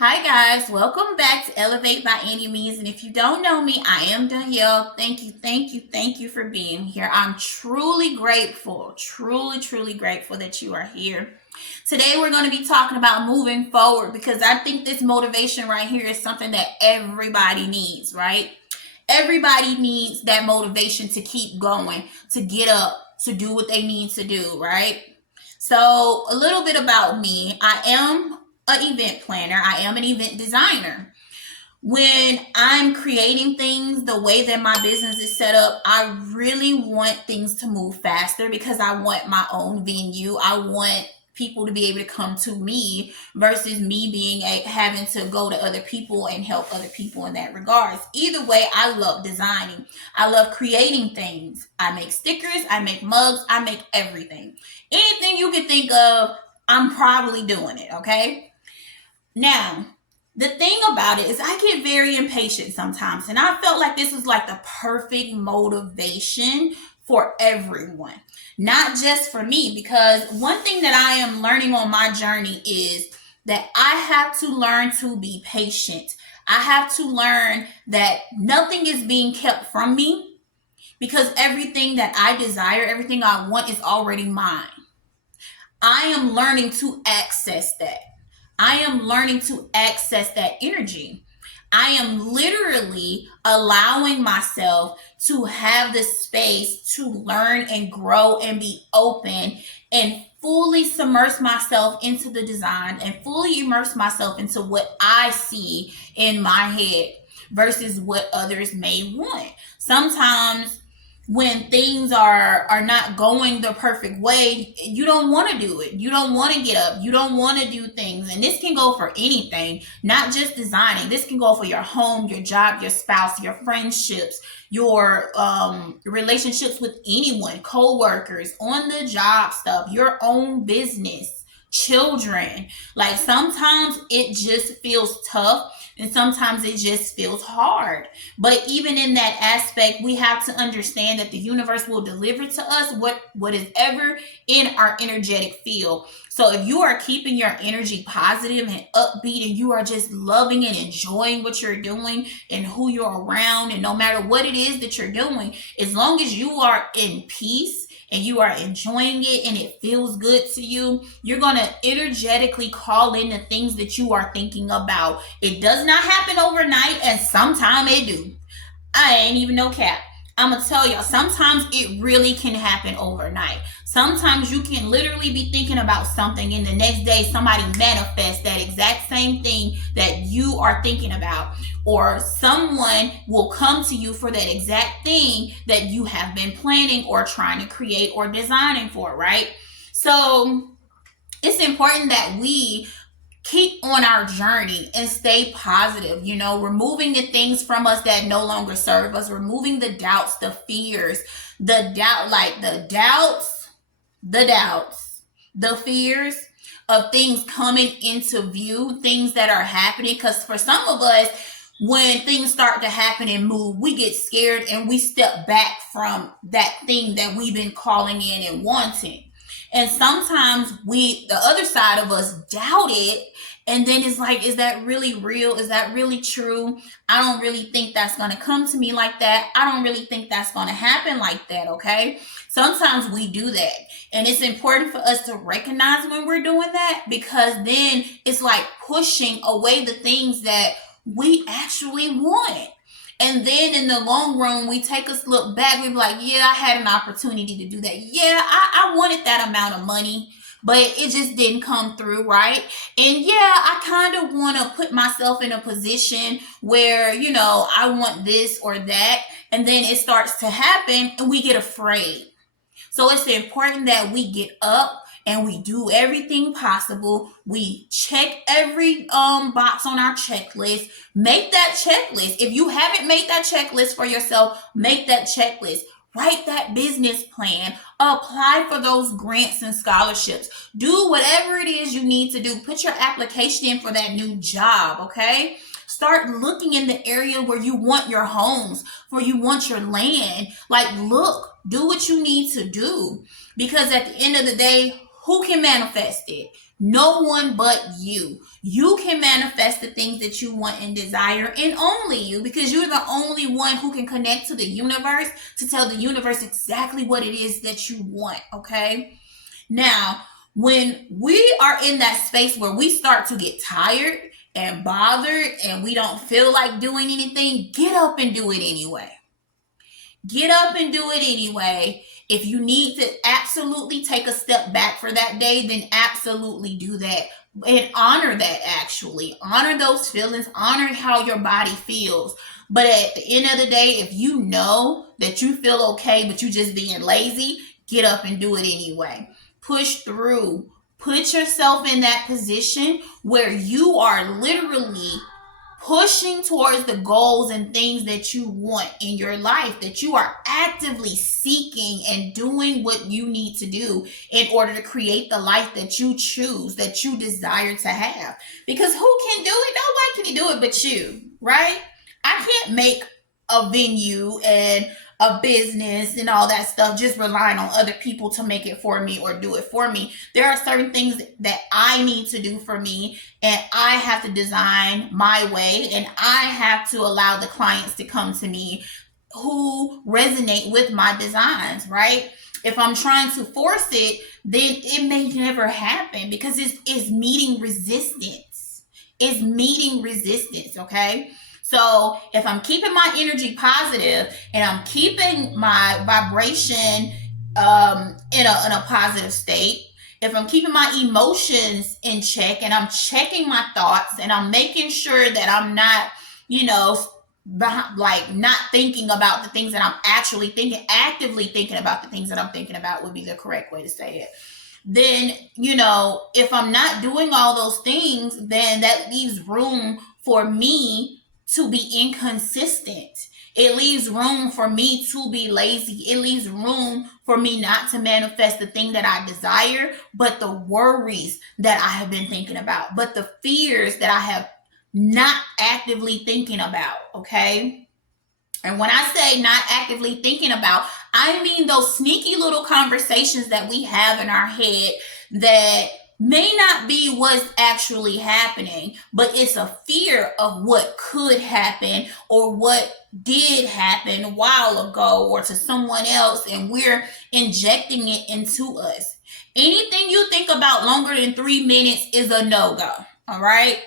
Hi guys, welcome back to Elevate by Any Means. And if you don't know me, I am Danielle. Thank you for being here. I'm truly grateful, truly grateful that you are here. Today we're going to be talking about moving forward because I think this motivation right here is something that everybody needs, right? Everybody needs that motivation to keep going, to get up, to do what they need to do, right? So, a little bit about me. I am an event planner. I am an event designer. When I'm creating things the way that my business is set up, I really want things to move faster because I want my own venue. I want people to be able to come to me versus me having to go to other people and help other people in that regards. Either way, I love designing. I love creating things. I make stickers, I make mugs, I make everything. Anything you can think of, I'm probably doing it, okay? Now, the thing about it is I get very impatient sometimes, and I felt like this was like the perfect motivation for everyone, not just for me, because one thing that I am learning on my journey is that I have to learn to be patient. I have to learn that nothing is being kept from me because everything that I desire, everything I want is already mine. I am learning to access that. I am learning to access that energy. I am literally allowing myself to have the space to learn and grow and be open and fully submerge myself into the design and fully immerse myself into what I see in my head versus what others may want. Sometimes when things are not going the perfect way, you don't want to do it. You don't want to get up. You don't want to do things. And this can go for anything, not just designing. This can go for your home, your job, your spouse, your friendships, your relationships with anyone, co-workers, on the job stuff, your own business, children. Like sometimes it just feels tough and sometimes it just feels hard. But even in that aspect, we have to understand that the universe will deliver to us what is ever in our energetic field. So if you are keeping your energy positive and upbeat and you are just loving and enjoying what you're doing and who you're around, and no matter what it is that you're doing, as long as you are in peace and you are enjoying it and it feels good to you, you're going to energetically call in the things that you are thinking about. It does not happen overnight, and sometimes it do. I ain't even no cap. I'm gonna tell y'all, sometimes it really can happen overnight. Sometimes you can literally be thinking about something and the next day somebody manifests that exact same thing that you are thinking about, or someone will come to you for that exact thing that you have been planning or trying to create or designing for, right? So it's important that we keep on our journey and stay positive, removing the things from us that no longer serve us, removing the doubts, the fears, the fears of things coming into view, things that are happening. Because for some of us, when things start to happen and move, we get scared and we step back from that thing that we've been calling in and wanting. And sometimes the other side of us doubt it. And then it's like, is that really real? Is that really true? I don't really think that's going to come to me like that. I don't really think that's going to happen like that. Okay. Sometimes we do that. And it's important for us to recognize when we're doing that, because then it's like pushing away the things that we actually want. And then in the long run, we take a look back, we be like, yeah, I had an opportunity to do that. Yeah, I wanted that amount of money, but it just didn't come through, right? And yeah, I kind of want to put myself in a position where, I want this or that. And then it starts to happen and we get afraid. So it's important that we get up and we do everything possible. We check every box on our checklist. Make that checklist. If you haven't made that checklist for yourself, make that checklist. Write that business plan. Apply for those grants and scholarships. Do whatever it is you need to do. Put your application in for that new job, okay? Start looking in the area where you want your homes, where you want your land. Like, look, do what you need to do. Because at the end of the day, who can manifest it? No one but you. You can manifest the things that you want and desire, and only you, because you're the only one who can connect to the universe to tell the universe exactly what it is that you want, okay? Now, when we are in that space where we start to get tired and bothered and we don't feel like doing anything, get up and do it anyway. Get up and do it anyway. If you need to absolutely take a step back for that day, then absolutely do that. And honor that, actually. Honor those feelings. Honor how your body feels. But at the end of the day, if you know that you feel okay, but you just being lazy, get up and do it anyway. Push through. Put yourself in that position where you are literally pushing towards the goals and things that you want in your life, that you are actively seeking and doing what you need to do in order to create the life that you choose, that you desire to have. Because who can do it? Nobody can do it but you, right? I can't make a venue and a business and all that stuff just relying on other people to make it for me or do it for me. There are certain things that I need to do for me, and I have to design my way, and I have to allow the clients to come to me who resonate with my designs, right? If I'm trying to force it, then it may never happen because it's meeting resistance. It's meeting resistance, okay? So if I'm keeping my energy positive and I'm keeping my vibration in a positive state, if I'm keeping my emotions in check and I'm checking my thoughts and I'm making sure that I'm not, you know, like not thinking about the things that I'm actually thinking, actively thinking about the things that I'm thinking about would be the correct way to say it. Then, if I'm not doing all those things, then that leaves room for me to be inconsistent. It leaves room for me to be lazy. It leaves room for me not to manifest the thing that I desire, but the worries that I have been thinking about, but the fears that I have not actively thinking about, okay? And when I say not actively thinking about, I mean those sneaky little conversations that we have in our head that may not be what's actually happening, but it's a fear of what could happen or what did happen a while ago or to someone else, and we're injecting it into us. Anything you think about longer than 3 minutes is a no-go, all right?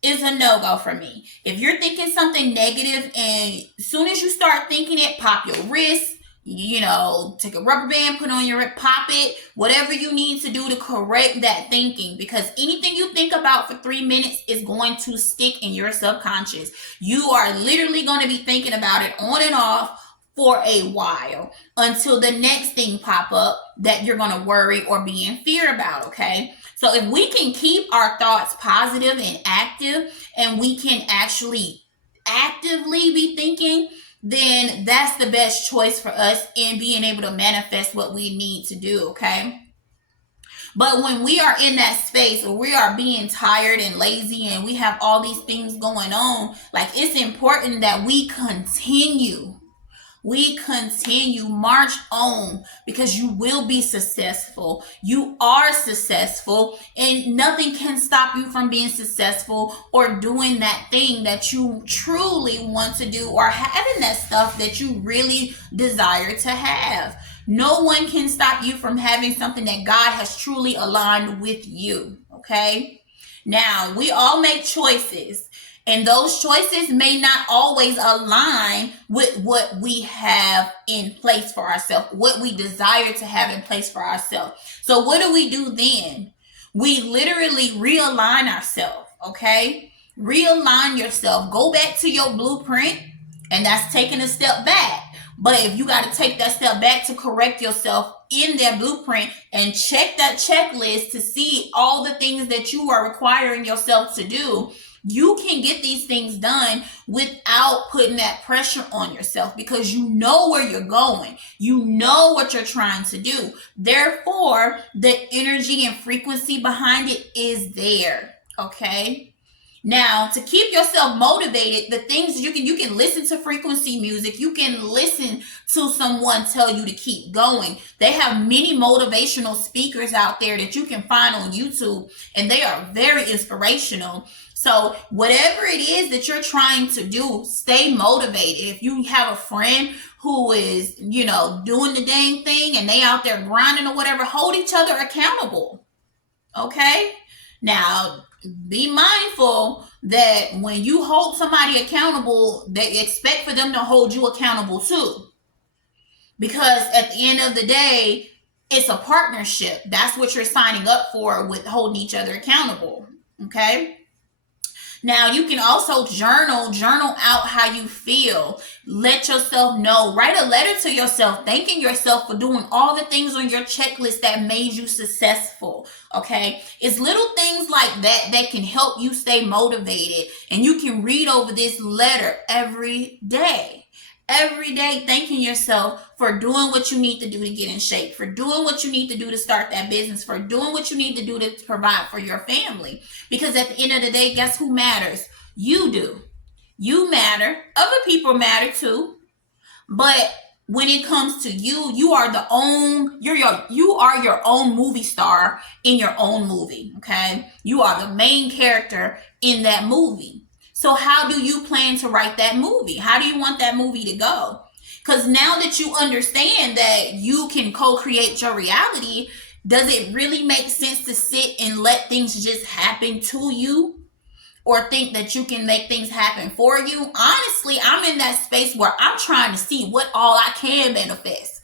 Is a no-go for me. If you're thinking something negative and as soon as you start thinking it, pop your wrist, take a rubber band, put on your pop it, whatever you need to do to correct that thinking, because anything you think about for 3 minutes is going to stick in your subconscious. You are literally going to be thinking about it on and off for a while until the next thing pop up that you're going to worry or be in fear about, okay? So if we can keep our thoughts positive and active, and we can actually actively be thinking, then that's the best choice for us in being able to manifest what we need to do, okay? But when we are in that space or we are being tired and lazy and we have all these things going on, like, it's important that we continue, march on, because you will be successful. You are successful, and nothing can stop you from being successful or doing that thing that you truly want to do or having that stuff that you really desire to have. No one can stop you from having something that God has truly aligned with you, okay? Now, we all make choices, and those choices may not always align with what we have in place for ourselves, what we desire to have in place for ourselves. So what do we do then? We literally realign ourselves, okay? Realign yourself. Go back to your blueprint, and that's taking a step back. But if you got to take that step back to correct yourself in that blueprint and check that checklist to see all the things that you are requiring yourself to do, you can get these things done without putting that pressure on yourself, because you know where you're going. You know what you're trying to do. Therefore, the energy and frequency behind it is there, okay? Now, to keep yourself motivated, the things you can listen to frequency music, you can listen to someone tell you to keep going. They have many motivational speakers out there that you can find on YouTube, and they are very inspirational. So, whatever it is that you're trying to do, stay motivated. If you have a friend who is, doing the dang thing and they out there grinding or whatever, hold each other accountable. Okay? Now, be mindful that when you hold somebody accountable, they expect for them to hold you accountable too. Because at the end of the day, it's a partnership. That's what you're signing up for with holding each other accountable. Okay? Now, you can also journal out how you feel. Let yourself know. Write a letter to yourself, thanking yourself for doing all the things on your checklist that made you successful. Okay? It's little things like that that can help you stay motivated. And you can read over this letter every day. Every day, thanking yourself for doing what you need to do to get in shape, for doing what you need to do to start that business, for doing what you need to do to provide for your family. Because at the end of the day, guess who matters? You do. You matter. Other people matter too. But when it comes to you, you are your own movie star in your own movie. Okay? You are the main character in that movie. So how do you plan to write that movie? How do you want that movie to go? Because now that you understand that you can co-create your reality, does it really make sense to sit and let things just happen to you? Or think that you can make things happen for you? Honestly, I'm in that space where I'm trying to see what all I can manifest.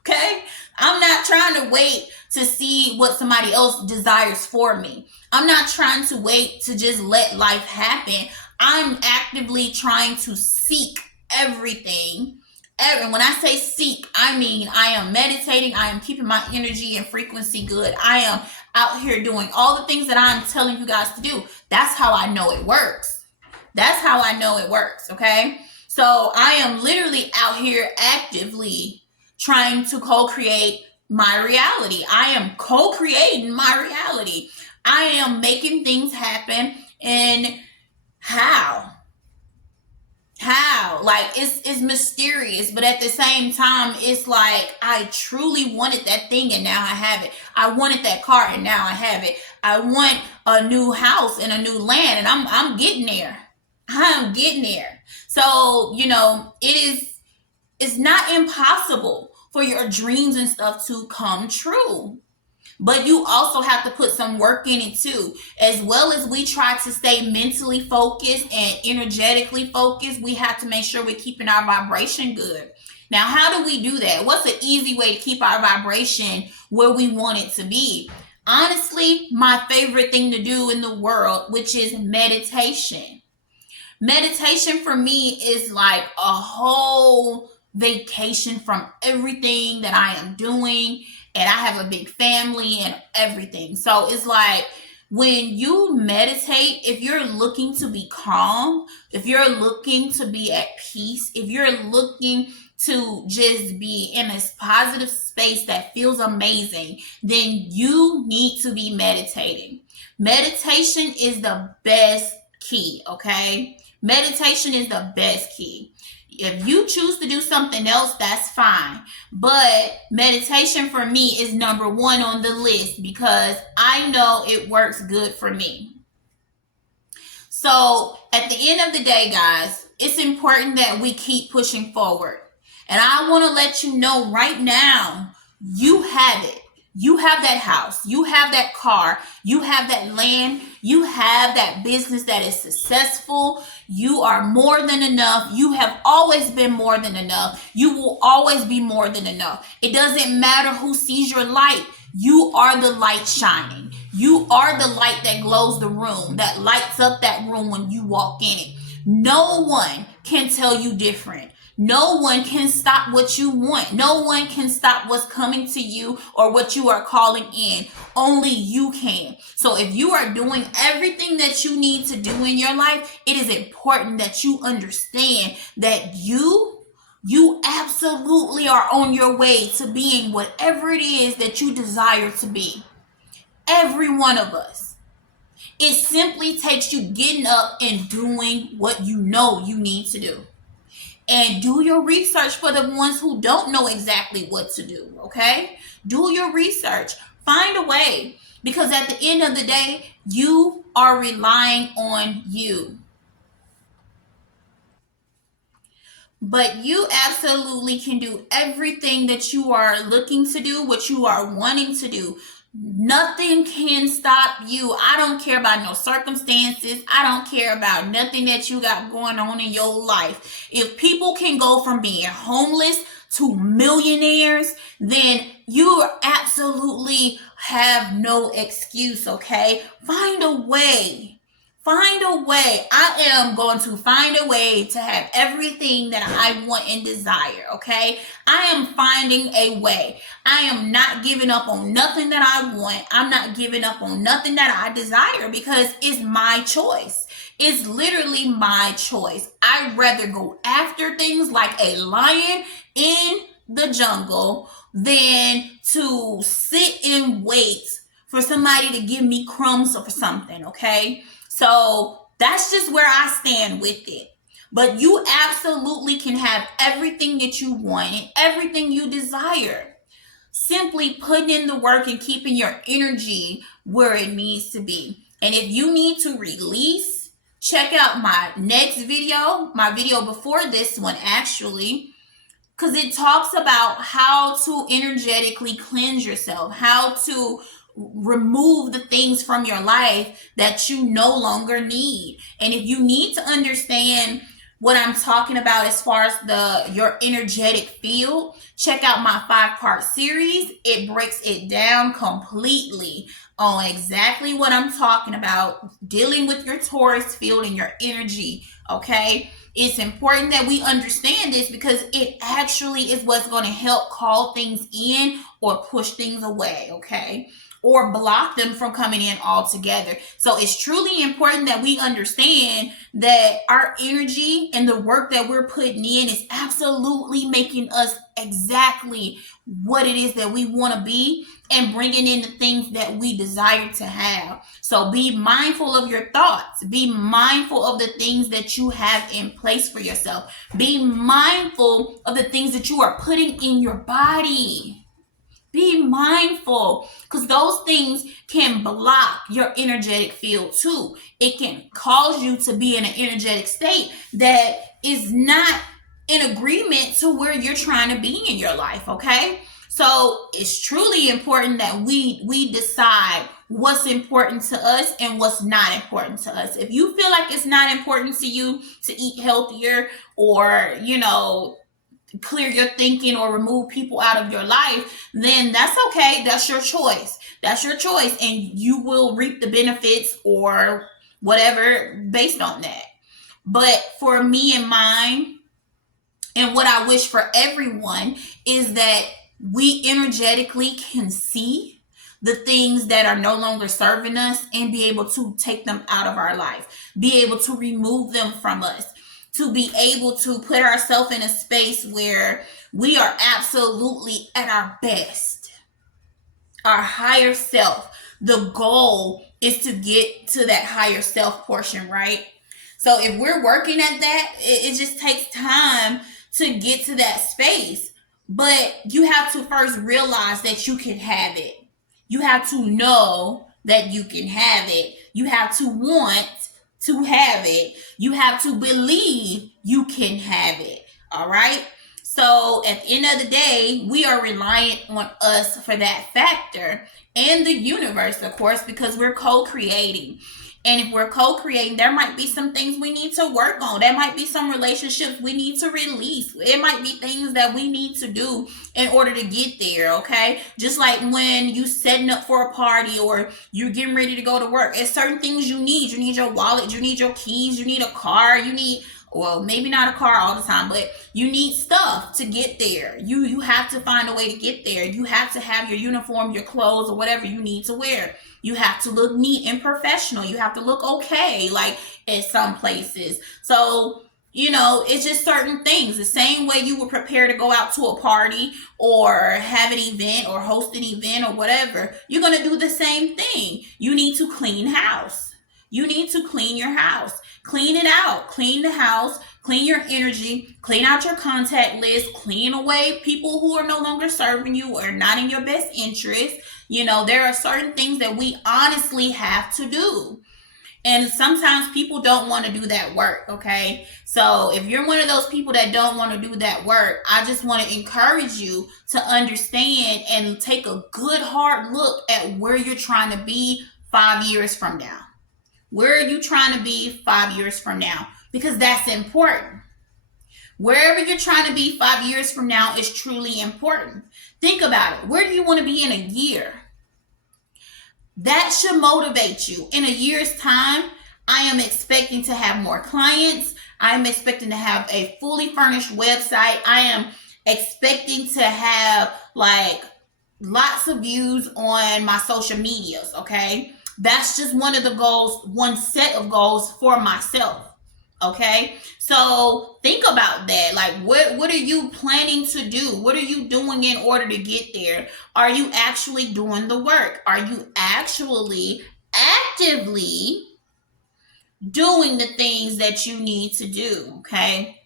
Okay? I'm not trying to wait to see what somebody else desires for me. I'm not trying to wait to just let life happen. I'm actively trying to seek everything. And when I say seek, I mean I am meditating. I am keeping my energy and frequency good. I am out here doing all the things that I'm telling you guys to do. That's how I know it works. That's how I know it works, okay? So I am literally out here actively trying to co-create my reality. I am co-creating my reality. I am making things happen. And how? Like it's mysterious, but at the same time, it's like I truly wanted that thing and now I have it. I wanted that car and now I have it. I want a new house and a new land, and I'm getting there. I'm getting there. So, it's not impossible for your dreams and stuff to come true. But you also have to put some work in it too. As well as we try to stay mentally focused and energetically focused, we have to make sure we're keeping our vibration good. Now, how do we do that? What's an easy way to keep our vibration where we want it to be? Honestly, my favorite thing to do in the world, which is meditation. Meditation for me is like a whole vacation from everything that I am doing, and I have a big family and everything. So it's like when you meditate, if you're looking to be calm, if you're looking to be at peace, if you're looking to just be in this positive space that feels amazing, then you need to be meditating. Meditation is the best key, okay? Meditation is the best key. If you choose to do something else, that's fine. But meditation for me is number one on the list because I know it works good for me. So at the end of the day, guys, it's important that we keep pushing forward. And I want to let you know right now, you have it. You have that house, you have that car, you have that land, you have that business that is successful. You are more than enough. You have always been more than enough. You will always be more than enough. It doesn't matter who sees your light. You are the light shining. You are the light that glows the room, that lights up that room when you walk in it. No one can tell you different. No one can stop what you want. No one can stop what's coming to you or what you are calling in. Only you can. So if you are doing everything that you need to do in your life, it is important that you understand that you absolutely are on your way to being whatever it is that you desire to be. Every one of us. It simply takes you getting up and doing what you know you need to do. And do your research for the ones who don't know exactly what to do, okay? Do your research. Find a way. Because at the end of the day, you are relying on you. But you absolutely can do everything that you are looking to do, what you are wanting to do. Nothing can stop you. I don't care about no circumstances. I don't care about nothing that you got going on in your life. If people can go from being homeless to millionaires, then you absolutely have no excuse, okay? Find a way. Find a way. I am going to find a way to have everything that I want and desire, okay? I am finding a way. I am not giving up on nothing that I want. I'm not giving up on nothing that I desire because it's my choice. It's literally my choice. I'd rather go after things like a lion in the jungle than to sit and wait for somebody to give me crumbs or something, okay? So that's just where I stand with it. But you absolutely can have everything that you want and everything you desire. Simply putting in the work and keeping your energy where it needs to be. And if you need to release, check out my next video, my video before this one actually, because it talks about how to energetically cleanse yourself, how to remove the things from your life that you no longer need. And if you need to understand what I'm talking about as far as your energetic field, check out my 5-part series. It breaks it down completely on exactly what I'm talking about, dealing with your Taurus field and your energy, okay? It's important that we understand this because it actually is what's going to help call things in or push things away, okay? Or block them from coming in altogether. So it's truly important that we understand that our energy and the work that we're putting in is absolutely making us exactly what it is that we want to be and bringing in the things that we desire to have. So be mindful of your thoughts. Be mindful of the things that you have in place for yourself. Be mindful of the things that you are putting in your body. Be mindful because those things can block your energetic field too. It can cause you to be in an energetic state that is not in agreement to where you're trying to be in your life, okay? So it's truly important that we decide what's important to us and what's not important to us. If you feel like it's not important to you to eat healthier or, clear your thinking or remove people out of your life, then that's okay. That's your choice. That's your choice. And you will reap the benefits or whatever based on that. But for me and mine, and what I wish for everyone is that we energetically can see the things that are no longer serving us and be able to take them out of our life, be able to remove them from us, to be able to put ourselves in a space where we are absolutely at our best, our higher self. The goal is to get to that higher self portion, right? So if we're working at that, it just takes time to get to that space. But you have to first realize that you can have it. You have to know that you can have it. You have to want to have it. You have to believe you can have it. All right. So at the end of the day, we are reliant on us for that factor and the universe, of course, because we're co-creating. And if we're co-creating, there might be some things we need to work on. There might be some relationships we need to release. It might be things that we need to do in order to get there, okay? Just like when you setting up for a party or you're getting ready to go to work, there's certain things you need. You need your wallet, you need your keys, you need a car, you need, well, maybe not a car all the time, but you need stuff to get there. You have to find a way to get there. You have to have your uniform, your clothes, or whatever you need to wear. You have to look neat and professional. You have to look okay, like at some places. So, it's just certain things. The same way you would prepare to go out to a party or have an event or host an event or whatever, you're going to do the same thing. You need to clean house. You need to clean your house. Clean it out. Clean the house. Clean your energy. Clean out your contact list. Clean away people who are no longer serving you or not in your best interest. There are certain things that we honestly have to do. And sometimes people don't want to do that work, okay? So if you're one of those people that don't want to do that work, I just want to encourage you to understand and take a good hard look at where you're trying to be 5 years from now. Where are you trying to be 5 years from now? Because that's important. Wherever you're trying to be 5 years from now is truly important. Think about it. Where do you want to be in a year? That should motivate you. In a year's time, I am expecting to have more clients. I am expecting to have a fully furnished website. I am expecting to have lots of views on my social medias, okay? That's just one of the goals, one set of goals for myself. Okay, so think about that. What are you planning to do? What are you doing in order to get there? Are you actually doing the work? Are you actually actively doing the things that you need to do? Okay,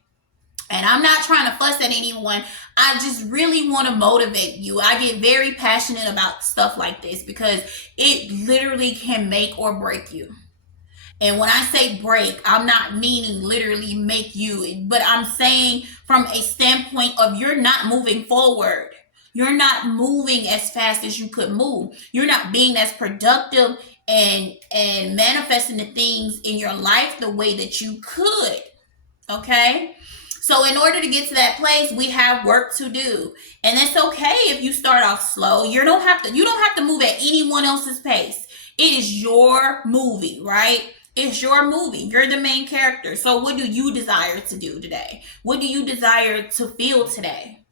and I'm not trying to fuss at anyone. I just really want to motivate you. I get very passionate about stuff like this because it literally can make or break you. And when I say break, I'm not meaning literally make you, but I'm saying from a standpoint of you're not moving forward. You're not moving as fast as you could move. You're not being as productive and manifesting the things in your life the way that you could. Okay? So in order to get to that place, we have work to do. And it's okay if you start off slow. You don't have to move at anyone else's pace. It is your movie, right? It's your movie. You're the main character. So what do you desire to do today? What do you desire to feel today?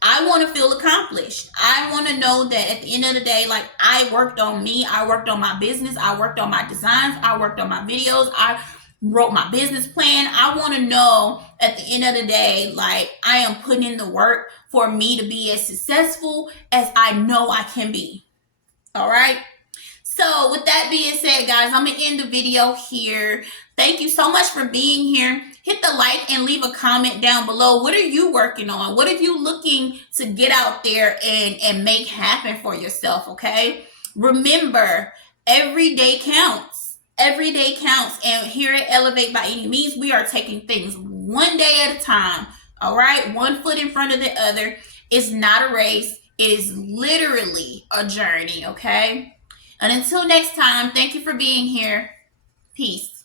I want to feel accomplished. I want to know that at the end of the day, I worked on me. I worked on my business. I worked on my designs. I worked on my videos. I wrote my business plan. I want to know at the end of the day, I am putting in the work for me to be as successful as I know I can be. All right. So with that being said, guys, I'm going to end the video here. Thank you so much for being here. Hit the like and leave a comment down below. What are you working on? What are you looking to get out there and make happen for yourself, okay? Remember, every day counts. Every day counts. And here at Elevate by Any Means, we are taking things one day at a time, all right? One foot in front of the other. It's not a race. It is literally a journey, okay? And until next time, thank you for being here. Peace.